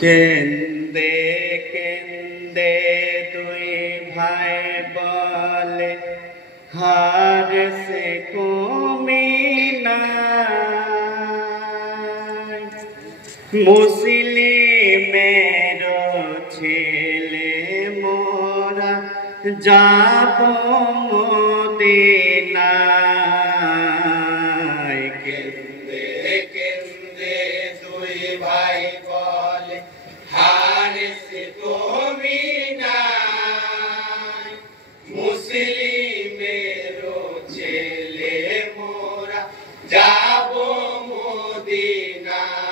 কেন্দে কেন্দে দুই ভাই বলে হার সে কমি না মুসলিমের ছেলে মোরা যাব মদিনায়। কেন্দে কেন্দে দুই ভাই বলে হার সে কমি না মুসলিমের ছেলে মোরা যাব মদিনায়।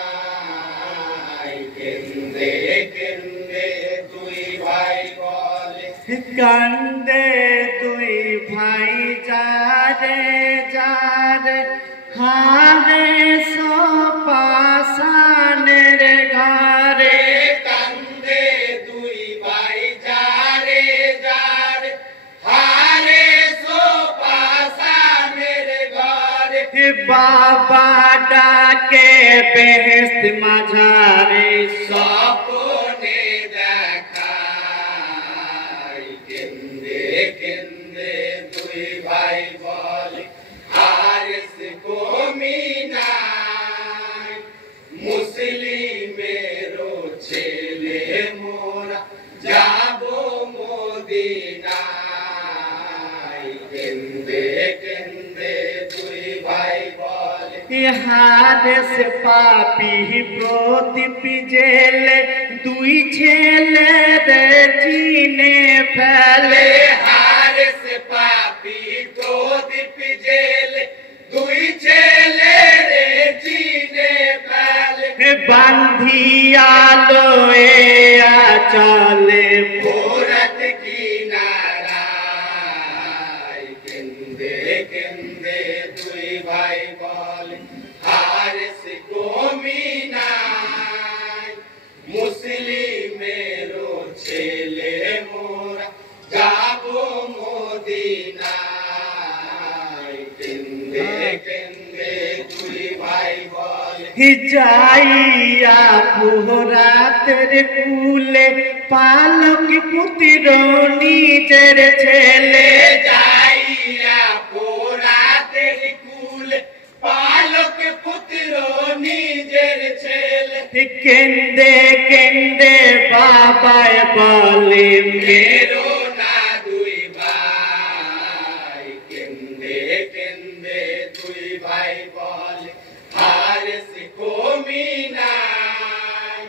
কেন্দে কেন্দে দুই ভাই বলে কান্দে দুই ভাই যারে যারে হারে সোপাসানের ঘরে। কান্দে দুই ভাই যারে যারে হারে সোপাসানের ঘরে। বাবা ডাকে বেহেশত মাঝারে স্বপ্নে দেখায়। কেন্দে কেন্দে দুই ভাই বলে আর সে কমি নাই মুসলিমের ছেলে মোরা যাব মদিনায়। কেন্দে কেন্দে দুই ভাই বলে হারেস পাপি প্রদীপ জেলে দুই ছেলেদের চিনে ফেলে। হারেস পাপি প্রদীপ জেলে দুই ছেলের চিনে ফেলে। বান্ধিয়ালো চলে ফোরাত কিনারায়। কেন্দে কেন্দে দুই ভাই বলে হারেস কমি নাই মুসলিমের ছেলে মোরা যাব মদিনায়। কেন্দে কেন্দে দুই ভাই বলে যাইয়া পোহরাতের কুলে পালক পুত্র নিজের ছেলে। যাইয়া পোরাতের কুলে পালক পুত্র নিজের ছেলে। কেন্দে কেন্দে বাবায় বলে মেরো না দুই ভাই। কেন্দে কেন্দে দুই ভাই বলে হারেস কমি নাই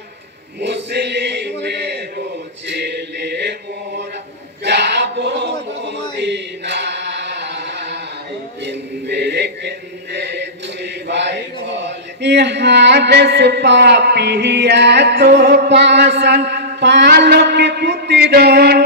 মুসলিমের ছেলে মোরা যাব মদিনায়। কেন্দে কেন্দে দুই ভাই বলে হারেস পাপিয়া তো পাশান পালক পুত্র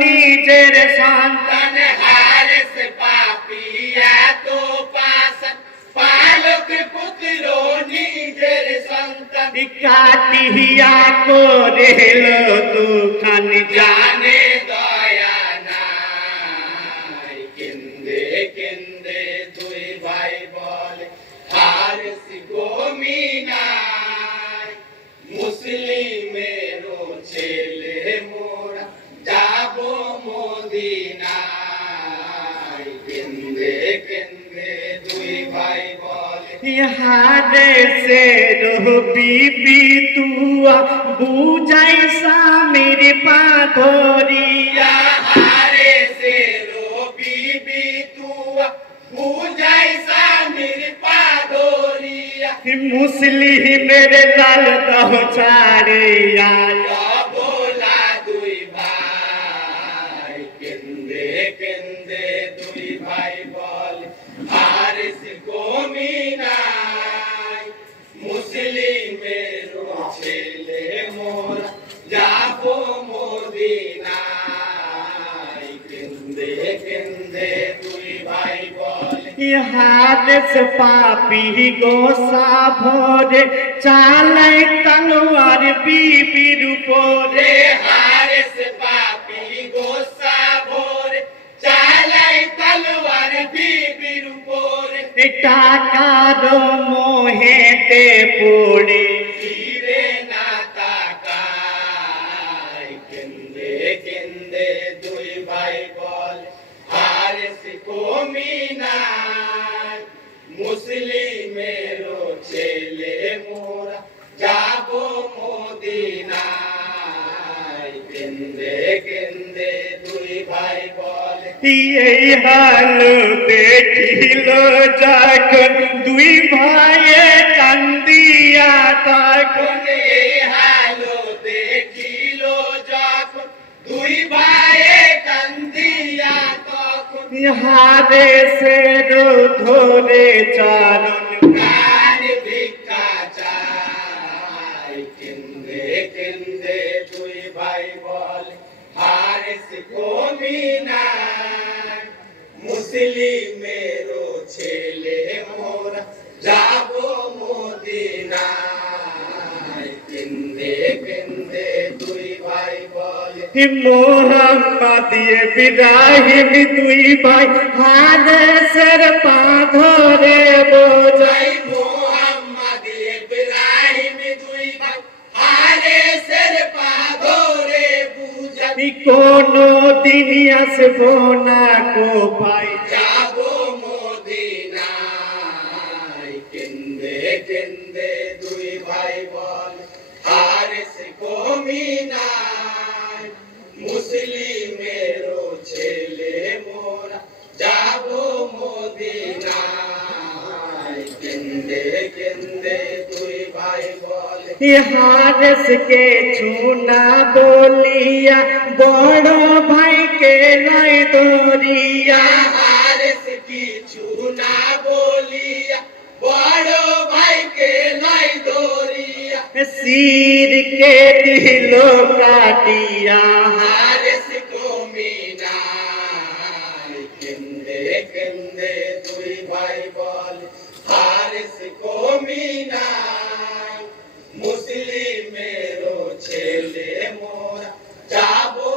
নিজের সন্তান। হারেস পাপিয়া তো পাশান পালক পুত্র নিজের সন্তান। কাটিয়া করেল দুখান জানে দয়া নাই। কেন্দে কেন্দে দুই ভাই বলে হারেস কমি নাই মুসলিমের ছেলে মোরা যাব মদিনায়। কেন্দে কেন্দে দুই ভাই বলে হারেসে বিবি তুয়া বুঝাই স্বামীর পাথরিয়া। হারেসে বিবি তুয়া বুঝাই স্বামীর পাদরিয়া। মুসলিমের লাল দহ ছাড়িয়া বলা দুই ভাই। কেন্দে কেন্দে দুই ভাই বলে হারেস কমি নাই মুসলিমের ছেলে মোরা যাব মদিনায়। কেন্দে কেন্দে দুই ভাই বলে হারেস পাপি গোসা ভরে চালাই তলোয়ার বিবির উপরে। হারেস পাপি গোসা ভরে চালাই তলোয়ার বিবির উপরে। টাকার মোহেতে পড়ে ফিরে না তাকায়। মদিনায় কেন্দে কেন্দে দুই ভাই বলে এই হাল দেখিল যখন দুই ভাইয়ে কান্দিয়া তখন এই হালো দেখিল যখন দুই ভাইয়ে কান্দিয়া তখন হারে সে ধরে চরণ কার ভিক্ষা চাই কেন্দে কেন্দে দুই ভাই বলে হারেস কমিনায় মুসলিমেরও ছেলে মোরা যাবো মদিনায় কেন্দে কেন্দে দুই ভাই বলে মোহাম্মদ ইব্রাহিম দুই ভাই হারেসের পা ধরে বোঝাই ভাই মোহাম্মদ ইব্রাহিম দুই ভাই হারেসের পা ধরে বুঝাই কোন দিন আসবো না কো পাই যাবো মদিনায় কেন্দে কেন্দে দুই ভাই বলে হারেস কমিনায় মুসলিমেরও ছেলে মোরা যাবো মদিনায় কেন্দে কেন্দে দুই ভাই বলে হারেস কে চুনা বলিয়া বড় ভাইকে নাই দরিয়া হারেস কিছু না বলিয়া বড় ভাইকে লাই দরিয়া শির কে দিল কাটিয়া হারেস কমিনায় কেন্দে কেন্দে দুই ভাই বলে হারেস কমিনায় মুসলিমেরও ছেলে মোরা যাবো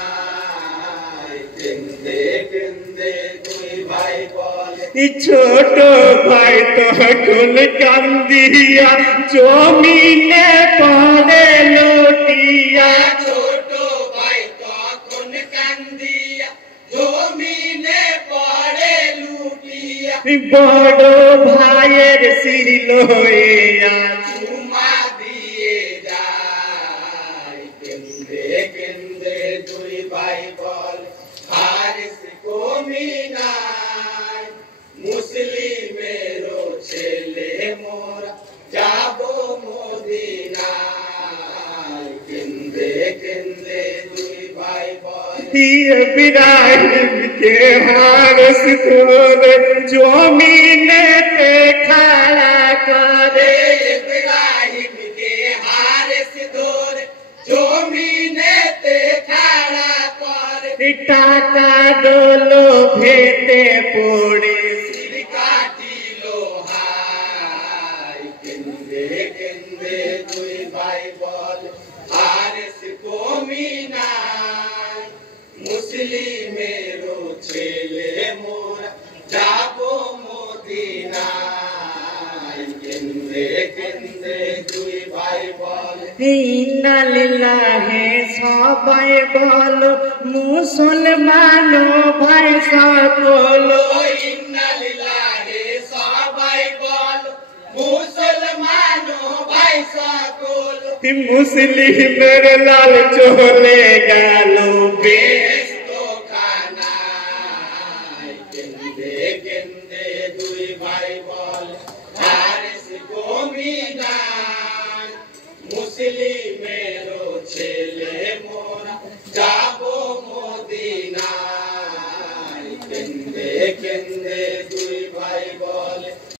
মদিনায় কেন্দে কেন্দে দুই ভাই বলে ছোট ভাই তখন কান্দিয়া জমিনে পড়ে লটিয়া ছোট ভাই তখন কান্দিয়া জমিনে পড়ে লুটিয়া বড় ভাইয়ের শির লইয়া চুমা দিয়ে যায় কেন্দে কেন্দে দুই ভাই বলে হারিস কমিনায় মুসলিমেরও ছেলে মোরা যাবো মদিনায় কেন্দে কেন্দে দুই ভাই বলে ইব্রাহিমকে হারেস ধরে জমিনেতে খাড়া করে ইব্রাহিমকে হারেস ধরে জমিনেতে খাড়া করে টাকা দোলো ভেতে পড়ে শির কাটিল হাই কেন্দে কেন্দে দুই ভাই বলে হারেস কমিনায় মুসলিমেরও ছেলে মোরা যাবো মদিনায় কেন্দে কেন্দে দুই ভাই বলে ইন্না লিল্লাহি সবাই বলো মুসলমান ভাই সকল ইন্না লিল্লাহি সবাই বলো মুসলমান ভাই সকল মুসলিমের লাল চলে গেল বেহেশত খানায় কেন্দে কেন্দে দুই ভাই বলে